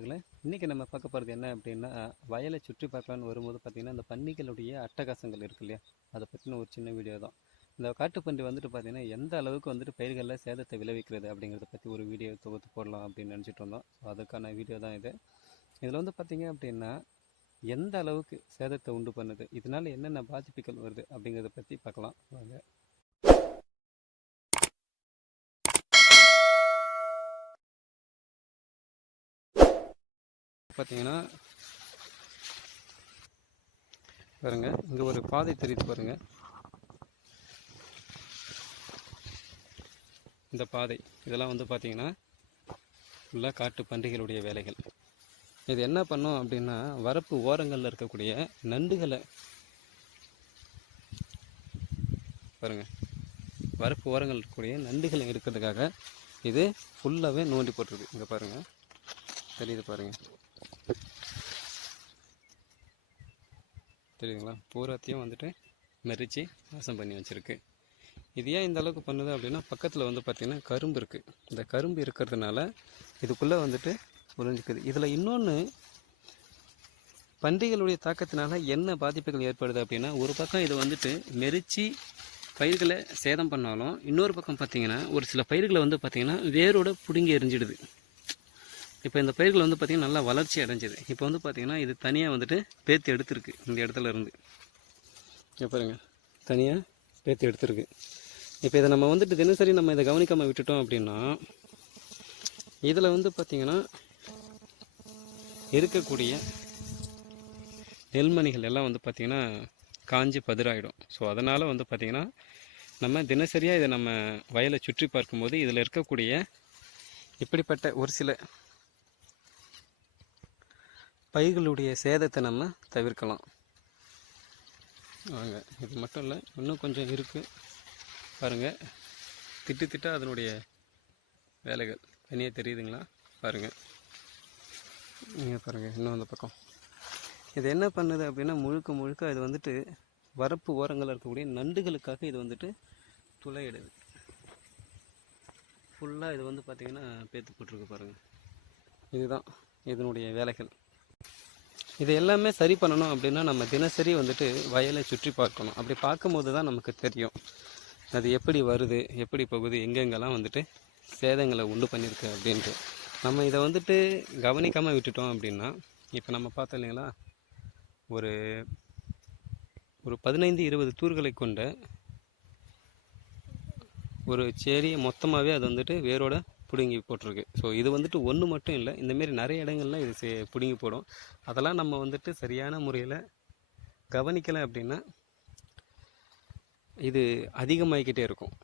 நண்பர்களே இன்றைக்கி நம்ம பார்க்க போகிறது என்ன அப்படின்னா வயலை சுற்றி பார்க்கலான்னு வரும்போது பார்த்திங்கன்னா இந்த பன்னிகளுடைய அட்டகாசங்கள் இருக்கு இல்லையா? அதை பற்றின ஒரு சின்ன வீடியோ தான். இந்த காட்டுப்பன்றி வந்துட்டு பார்த்திங்கன்னா எந்த அளவுக்கு வந்துட்டு பயிர்களில் சேதத்தை விளைவிக்கிறது அப்படிங்கிறத பற்றி ஒரு வீடியோ தொகுத்து போடலாம் அப்படின்னு நினச்சிட்டு இருந்தோம். ஸோ அதுக்கான வீடியோ தான் இது. இதில் வந்து பார்த்திங்க அப்படின்னா எந்த அளவுக்கு சேதத்தை உண்டு பண்ணுது? இதனால் என்னென்ன பாதிப்புகள் வருது அப்படிங்கிறத பற்றி பார்க்கலாம். வாங்க. பார்த்தீங்கன்னா பாருங்க இங்கே ஒரு பாதை தெரியுது பாருங்க. இந்த பாதை இதெல்லாம் வந்து பார்த்தீங்கன்னா ஃபுல்லாக காட்டு பன்றிகளுடைய வேலைகள். இது என்ன பண்ணும் அப்படின்னா வரப்பு ஓரங்களில் இருக்கக்கூடிய நண்டுகளை பாருங்க வரப்பு ஓரங்கள் இருக்கக்கூடிய நண்டுகளை எடுக்கிறதுக்காக இது ஃபுல்லாகவே நோண்டி போட்டுருக்கு. இங்கே பாருங்கள் தெரியுது பாருங்கள் தெரியுதுங்களா? பூராத்தையும் வந்துட்டு மெரிச்சு நாசம் பண்ணி வச்சுருக்கு. இது ஏன் இந்த அளவுக்கு பண்ணுது அப்படின்னா பக்கத்தில் வந்து பார்த்திங்கன்னா கரும்பு இருக்குது இந்த கரும்பு இருக்கிறதுனால இதுக்குள்ளே வந்துட்டு உறிஞ்சிக்குது இதில் இன்னொன்று பன்றிகளுடைய தாக்கத்தினால என்ன பாதிப்புகள் ஏற்படுது அப்படின்னா ஒரு பக்கம் இது வந்துட்டு மெரிச்சி பயிர்களை சேதம் பண்ணாலும் இன்னொரு பக்கம் பார்த்தீங்கன்னா ஒரு சில பயிர்களை வந்து பார்த்திங்கன்னா வேரோட பிடுங்கி எரிஞ்சிடுது. இப்போ இந்த பயிர்கள் வந்து பார்த்திங்கன்னா நல்லா வளர்ச்சி அடைஞ்சது. இப்போ வந்து பார்த்திங்கன்னா இது தனியாக வந்துட்டு பேத்து எடுத்துருக்கு இந்த இடத்துல இருந்து. எப்பாருங்க தனியாக பேத்து எடுத்துருக்கு. இப்போ இதை நம்ம வந்துட்டு தினசரி நம்ம இதை கவனிக்காமல் விட்டுட்டோம் அப்படின்னா இதில் வந்து பார்த்திங்கன்னா இருக்கக்கூடிய நெல்மணிகள் எல்லாம் வந்து பார்த்திங்கன்னா காஞ்சி பதிராயிடும் ஸோ அதனால் வந்து பார்த்திங்கன்னா நம்ம தினசரியாக இதை நம்ம வயலை சுற்றி பார்க்கும்போது இதில் இருக்கக்கூடிய இப்படிப்பட்ட ஒரு சில பைகளுடைய சேதத்தை நம்ம தவிர்க்கலாம். வாங்க இது மட்டும் இல்லை இன்னும் கொஞ்சம் இருக்குது பாருங்கள் திட்டு திட்டா அதனுடைய வேலைகள். தனியாக தெரியுதுங்களா? பாருங்கள் நீங்கள் பாருங்கள் இன்னும் அந்த பக்கம். இது என்ன பண்ணுது அப்படின்னா முழுக்க முழுக்க இது வந்துட்டு வரப்பு ஓரங்களில் இருக்கக்கூடிய நண்டுகளுக்காக இது வந்துட்டு துளையிடுது. ஃபுல்லாக இது வந்து பார்த்திங்கன்னா பேத்து போட்டிருக்கு பாருங்கள் இதுதான் இதனுடைய வேலைகள். இது எல்லாமே சரி பண்ணணும் அப்படின்னா நம்ம தினசரி வந்துட்டு வயலை சுற்றி பார்க்கணும். அப்படி பார்க்கும்போது தான் நமக்கு தெரியும். அது எப்படி வருது எப்படி போகுது எங்கெங்கெல்லாம் வந்துட்டு சேதங்களை உண்டு பண்ணியிருக்கு அப்படின்ட்டு. நம்ம இதை வந்துட்டு கவனிக்காமல் விட்டுட்டோம் அப்படின்னா இப்போ நம்ம பார்த்தோம் இல்லைங்களா? ஒரு ஒரு பதினைந்து இருபது தூர்களை கொண்ட ஒரு செடியை மொத்தமாகவே அது வந்துட்டு வேரோட பிடுங்கி போட்டிருக்கு. ஸோ இது வந்துட்டு ஒன்று மட்டும் இல்லை. இந்தமாரி நிறைய இடங்கள்லாம் இது சே பிடுங்கி போடும். அதெல்லாம் நம்ம வந்துட்டு சரியான முறையில் கவனிக்கலை அப்படின்னா இது அதிகமாகிக்கிட்டே இருக்கும்.